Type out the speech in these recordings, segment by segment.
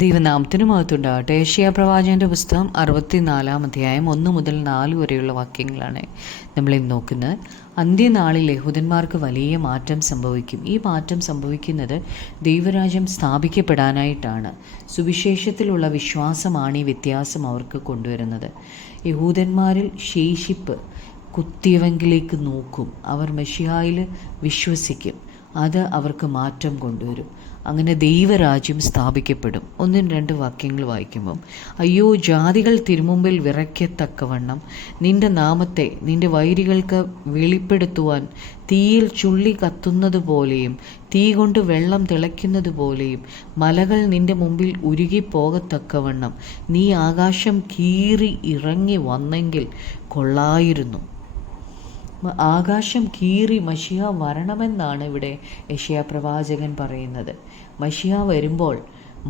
ദൈവനാമത്തിന് മഹത്വമുണ്ടാകട്ടെ. ഏശയ്യാ പ്രവാചകൻ്റെ പുസ്തകം 64 അധ്യായം 1 മുതൽ 4 വരെയുള്ള വാക്യങ്ങളാണ് നമ്മളിന്ന് നോക്കുന്നത്. അന്ത്യനാളിൽ യഹൂദന്മാർക്ക് വലിയ മാറ്റം സംഭവിക്കും. ഈ മാറ്റം സംഭവിക്കുന്നത് ദൈവരാജ്യം സ്ഥാപിക്കപ്പെടാനായിട്ടാണ്. സുവിശേഷത്തിലുള്ള വിശ്വാസമാണ് ഈ വ്യത്യാസം അവർക്ക് കൊണ്ടുവരുന്നത്. യഹൂദന്മാരിൽ ശേഷിപ്പ് കുത്തിയവങ്കിലേക്ക് നോക്കും. അവർ മെശിഹായിൽ വിശ്വസിക്കും. അത് അവർക്ക് മാറ്റം കൊണ്ടുവരും. അങ്ങനെ ദൈവരാജ്യം സ്ഥാപിക്കപ്പെടും. 1-2 വാക്യങ്ങൾ വായിക്കുമ്പം, അയ്യോ, ജാതികൾ തിരുമുമ്പിൽ വിറയ്ക്കത്തക്കവണ്ണം നിന്റെ നാമത്തെ നിന്റെ വൈരികൾക്ക് വെളിപ്പെടുത്തുവാൻ തീയിൽ ചുള്ളി കത്തുന്നത് പോലെയും തീ കൊണ്ട് വെള്ളം തിളയ്ക്കുന്നത് പോലെയും മലകൾ നിന്റെ മുമ്പിൽ ഉരുകിപ്പോകത്തക്കവണ്ണം നീ ആകാശം കീറി ഇറങ്ങി വന്നെങ്കിൽ കൊള്ളായിരുന്നു. ആകാശം കീറി മശിഹ വരണമെന്നാണ് ഇവിടെ യെശയ്യാ പ്രവാചകൻ പറയുന്നത്. മശിഹ വരുമ്പോൾ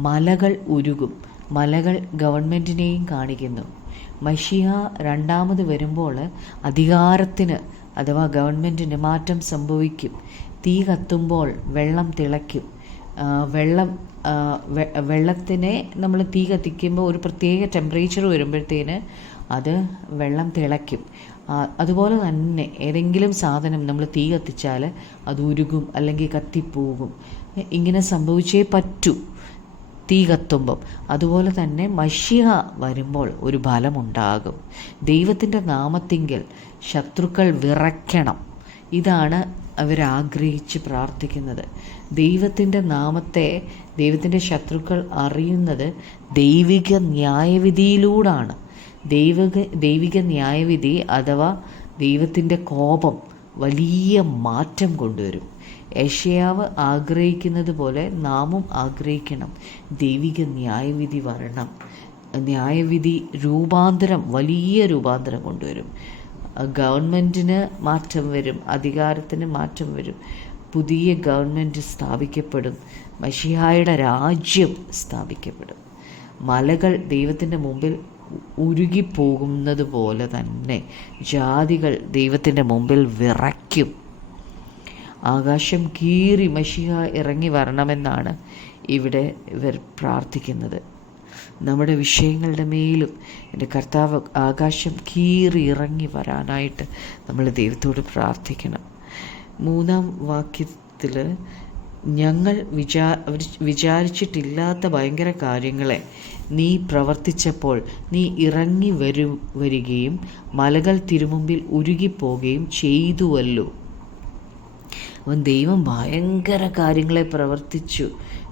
മലകൾ ഉരുകും. മലകൾ ഗവൺമെൻറ്റിനെയും കാണിക്കുന്നു. മശിഹ രണ്ടാമത് വരുമ്പോൾ അധികാരത്തിന് അഥവാ ഗവൺമെൻറ്റിന് മാറ്റം സംഭവിക്കും. തീ കത്തുമ്പോൾ വെള്ളം തിളയ്ക്കും. വെള്ളത്തിനെ നമ്മൾ തീ കത്തിക്കുമ്പോൾ ഒരു പ്രത്യേക ടെമ്പറേച്ചർ വരുമ്പോഴത്തേന് അത് വെള്ളം തിളയ്ക്കും. അതുപോലെ തന്നെ ഏതെങ്കിലും സാധനം നമ്മൾ തീ കത്തിച്ചാൽ അത് ഉരുകും അല്ലെങ്കിൽ കത്തിപ്പോകും. ഇങ്ങനെ സംഭവിച്ചേ പറ്റൂ തീ കത്തുമ്പം. അതുപോലെ തന്നെ മശിഹ വരുമ്പോൾ ഒരു ഫലമുണ്ടാകും. ദൈവത്തിൻ്റെ നാമത്തിങ്കൽ ശത്രുക്കൾ വിറയ്ക്കണം. ഇതാണ് അവരാഗ്രഹിച്ച് പ്രാർത്ഥിക്കുന്നത്. ദൈവത്തിൻ്റെ നാമത്തെ ദൈവത്തിൻ്റെ ശത്രുക്കൾ അറിയുന്നത് ദൈവിക ന്യായവിധിയിലൂടാണ്. ദൈവിക ന്യായവിധി അഥവാ ദൈവത്തിൻ്റെ കോപം വലിയ മാറ്റം കൊണ്ടുവരും. യെശയ്യാവ് ആഗ്രഹിക്കുന്നത് പോലെ നാമും ആഗ്രഹിക്കണം. ദൈവിക ന്യായവിധി വരണം. ന്യായവിധി വലിയ രൂപാന്തരം കൊണ്ടുവരും. ഗവൺമെൻറ്റിന് മാറ്റം വരും. അധികാരത്തിന് മാറ്റം വരും. പുതിയ ഗവൺമെൻറ് സ്ഥാപിക്കപ്പെടും. മശിഹായുടെ രാജ്യം സ്ഥാപിക്കപ്പെടും. മലകൾ ദൈവത്തിൻ്റെ മുമ്പിൽ ഉരുകിപ്പോകുന്നത് പോലെ തന്നെ ജാതികൾ ദൈവത്തിൻ്റെ മുമ്പിൽ വിറയ്ക്കും. ആകാശം കീറി മശിഹ ഇറങ്ങി വരണമെന്നാണ് ഇവിടെ ഇവർ പ്രാർത്ഥിക്കുന്നത്. നമ്മുടെ വിഷയങ്ങളുടെ മേലും എൻ്റെ കർത്താവ് ആകാശം കീറി ഇറങ്ങി വരാനായിട്ട് നമ്മൾ ദൈവത്തോട് പ്രാർത്ഥിക്കണം. 3-ാം വാക്യത്തിൽ, ഞങ്ങൾ വിചാരിച്ചിട്ടില്ലാത്ത ഭയങ്കര കാര്യങ്ങളെ നീ പ്രവർത്തിച്ചപ്പോൾ നീ ഇറങ്ങി വരികയും മലകൾ തിരുമുമ്പിൽ ഉരുകിപ്പോകുകയും ചെയ്തുവല്ലോ. അവൻ ദൈവം ഭയങ്കര കാര്യങ്ങളെ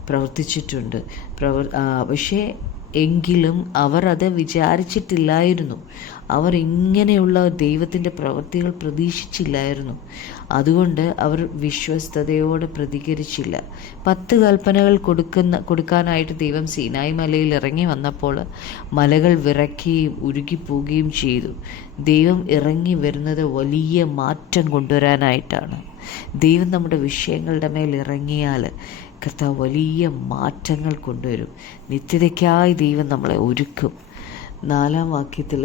പ്രവർത്തിച്ചിട്ടുണ്ട്. പക്ഷേ എങ്കിലും അവർ അത് വിചാരിച്ചിട്ടില്ലായിരുന്നു. അവർ ഇങ്ങനെയുള്ള ദൈവത്തിൻ്റെ പ്രവൃത്തികൾ പ്രതീക്ഷിച്ചില്ലായിരുന്നു. അതുകൊണ്ട് അവർ വിശ്വസ്തയോടെ പ്രതികരിച്ചില്ല. 10 കൽപ്പനകൾ കൊടുക്കാനായിട്ട് ദൈവം സീനായി മലയിൽ ഇറങ്ങി വന്നപ്പോൾ മലകൾ വിറയ്ക്കുകയും ഉരുകിപ്പോവുകയും ചെയ്തു. ദൈവം ഇറങ്ങി വരുന്നത് വലിയ മാറ്റം കൊണ്ടുവരാനായിട്ടാണ്. ദൈവം നമ്മുടെ വിഷയങ്ങളുടെ മേൽ ഇറങ്ങിയാൽ കർത്താവ് വലിയ മാറ്റങ്ങൾ കൊണ്ടുവരും. നിത്യതയ്ക്കായി ദൈവം നമ്മളെ ഒരുക്കും. 4-ാം വാക്യത്തിൽ,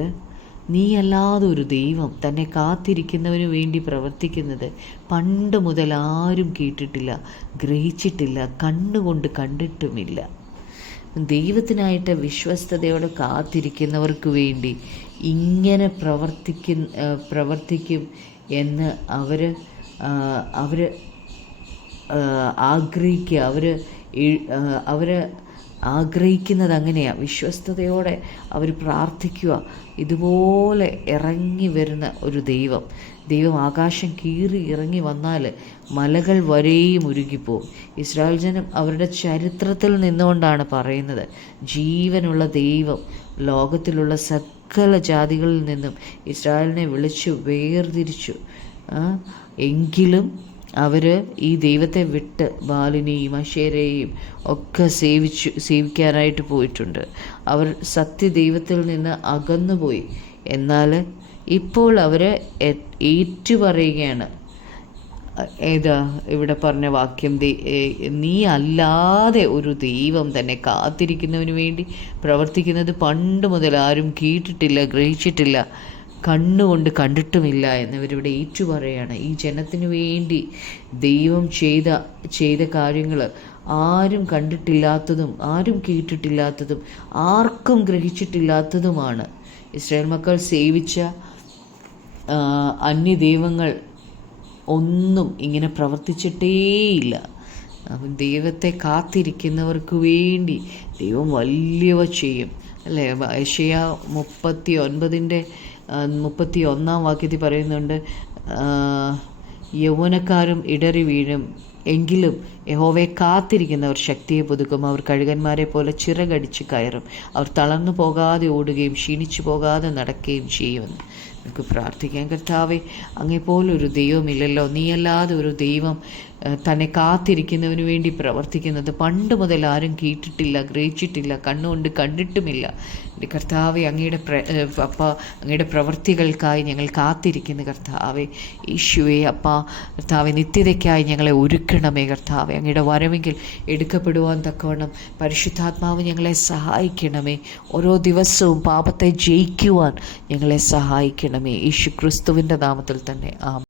നീ അല്ലാതെ ഒരു ദൈവം തന്നെ കാത്തിരിക്കുന്നവന് വേണ്ടി പ്രവർത്തിക്കുന്നത് പണ്ട് മുതൽ ആരും കേട്ടിട്ടില്ല, ഗ്രഹിച്ചിട്ടില്ല, കണ്ണുകൊണ്ട് കണ്ടിട്ടുമില്ല. ദൈവത്തിനായിട്ട് വിശ്വസ്തയോടെ കാത്തിരിക്കുന്നവർക്ക് വേണ്ടി ഇങ്ങനെ പ്രവർത്തിക്കും എന്ന് അവർ ആഗ്രഹിക്കുക. അവർ ആഗ്രഹിക്കുന്നത് അങ്ങനെയാണ്. വിശ്വസ്തയോടെ അവർ പ്രാർത്ഥിക്കുക. ഇതുപോലെ ഇറങ്ങി വരുന്ന ഒരു ദൈവം ആകാശം കീറി ഇറങ്ങി വന്നാൽ മലകൾ വരെയും ഉരുകിപ്പോവും. ഇസ്രായേൽ ജനം അവരുടെ ചരിത്രത്തിൽ നിന്നുകൊണ്ടാണ് പറയുന്നത്, ജീവനുള്ള ദൈവം ലോകത്തിലുള്ള സകല ജാതികളിൽ നിന്നും ഇസ്രായേലിനെ വിളിച്ചു വേർതിരിച്ചു. എങ്കിലും അവർ ഈ ദൈവത്തെ വിട്ട് ബാലിനെയും അശേരയെയും ഒക്കെ സേവിക്കാനായിട്ട് പോയിട്ടുണ്ട്. അവർ സത്യദൈവത്തിൽ നിന്ന് അകന്നുപോയി. എന്നാൽ ഇപ്പോൾ അവർ ഏറ്റുപറയുകയാണ്. ഇവിടെ പറഞ്ഞ വാക്യം, നീ അല്ലാതെ ഒരു ദൈവം തന്നെ കാത്തിരിക്കുന്നവന് വേണ്ടി പ്രവർത്തിക്കുന്നത് പണ്ട് മുതൽ ആരും കേട്ടിട്ടില്ല, ഗ്രഹിച്ചിട്ടില്ല, കണ്ണുകൊണ്ട് കണ്ടിട്ടുമില്ല എന്നിവരിവിടെ ഏറ്റുപറയാണ്. ഈ ജനത്തിനു വേണ്ടി ദൈവം ചെയ്ത കാര്യങ്ങൾ ആരും കണ്ടിട്ടില്ലാത്തതും ആരും കേട്ടിട്ടില്ലാത്തതും ആർക്കും ഗ്രഹിച്ചിട്ടില്ലാത്തതുമാണ്. ഇസ്രായേൽ മക്കൾ സേവിച്ച അന്യദൈവങ്ങൾ ഒന്നും ഇങ്ങനെ പ്രവർത്തിച്ചിട്ടേയില്ല. ദൈവത്തെ കാത്തിരിക്കുന്നവർക്ക് വേണ്ടി ദൈവം വലിയവ ചെയ്യും, അല്ലേ? യെശയ്യാ 39:31 പറയുന്നുണ്ട്, യൗവനക്കാരും ഇടറി വീഴും, എങ്കിലും യഹോവയെ കാത്തിരിക്കുന്നവർ ശക്തിയെ പുതുക്കും. അവർ കഴുകന്മാരെ പോലെ ചിറകടിച്ച് കയറും. അവർ തളർന്നു പോകാതെ ഓടുകയും ക്ഷീണിച്ചു പോകാതെ നടക്കുകയും ചെയ്യുമെന്ന് നമുക്ക് പ്രാർത്ഥിക്കാം. കർത്താവേ, അങ്ങേപ്പോലൊരു ദൈവമില്ലല്ലോ. നീയല്ലാതെ ഒരു ദൈവം തന്നെ കാത്തിരിക്കുന്നവന് വേണ്ടി പ്രവർത്തിക്കുന്നത് പണ്ട് മുതൽ ആരും കേട്ടിട്ടില്ല, ഗ്രഹിച്ചിട്ടില്ല, കണ്ണുകൊണ്ട് കണ്ടിട്ടുമില്ല. എൻ്റെ കർത്താവെ, അങ്ങയുടെ പ്രവൃത്തികൾക്കായി ഞങ്ങൾ കാത്തിരിക്കുന്നു കർത്താവെ. യേശുവേ അപ്പാ, കർത്താവെ, നിത്യതയ്ക്കായി ഞങ്ങളെ ഒരുക്കണമേ കർത്താവെ. അങ്ങയുടെ വരവെങ്കിൽ എടുക്കപ്പെടുവാൻ തക്കവണ്ണം പരിശുദ്ധാത്മാവ് ഞങ്ങളെ സഹായിക്കണമേ. ഓരോ ദിവസവും പാപത്തെ ജയിക്കുവാൻ ഞങ്ങളെ സഹായിക്കണമേ. യേശു ക്രിസ്തുവിൻ്റെ നാമത്തിൽ തന്നെ ആമേൻ.